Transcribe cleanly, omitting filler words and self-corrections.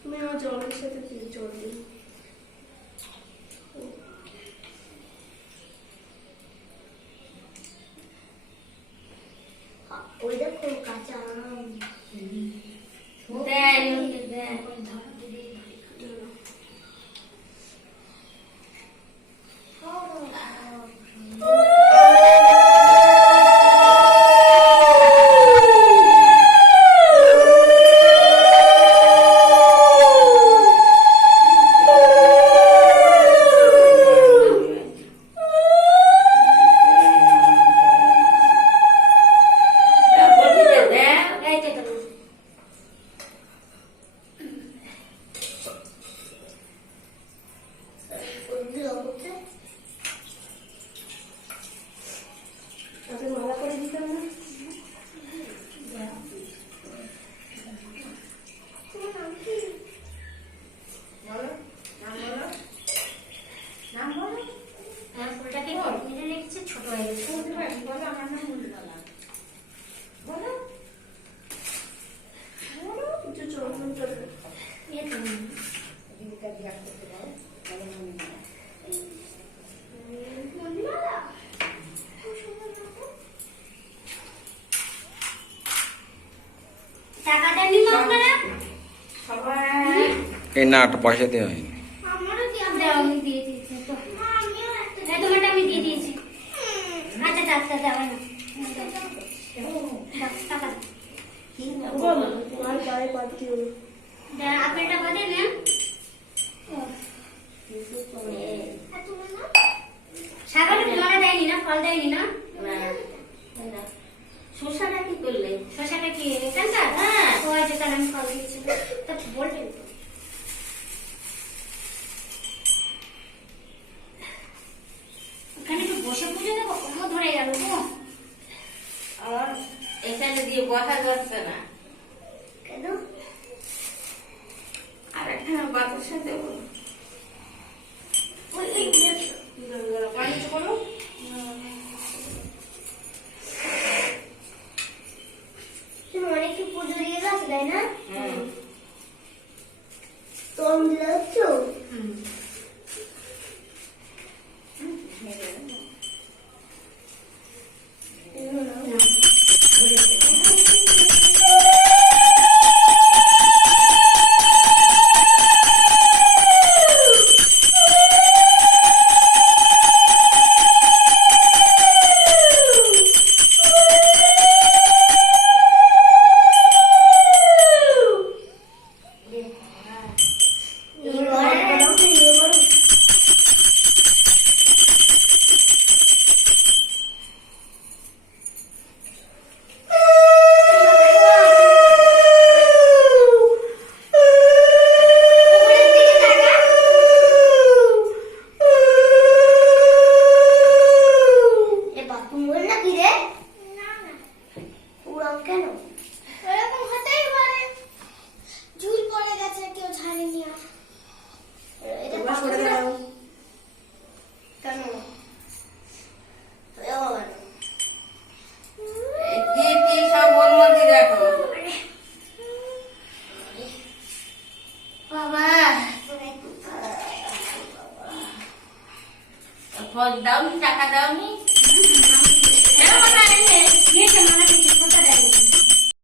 তুমি আমার জলের সাথে জল দিই। ওই দেখো কাঁচা আম। মালা করে দিতাম না? ছোট হয়ে গেছে। টাকাটা নিন আপনারা এই না পয়সা দিয়ে হয়নি। আমারও আমি দিয়ে দিয়েছি তো। তোমারটা আমি দিয়ে দিয়েছি। আচ্ছা টাকা দেওয়া না টাকা আপেলটা বাদে নেন। সাগরে মারা দেয়নি না, ফল দেয়নি না? শসাটা কি করলে? শসাটা কি এখানটা? হ্যাঁ ওই যে তার আমি ফল দিয়েছি তা বলবেন তো। ওখানে একটু বসে পুজো দেবো, কোনো ধরে গেল তো। আর এখানে দিয়ে বসা যাচ্ছে না। কেন? আর এখানে বাতাসা দেবো। তুমি অনেকটা পুজো দিয়ে গেছো তাই না? তো আমি দিচ্ছ দাওনি টাকা দাওনি?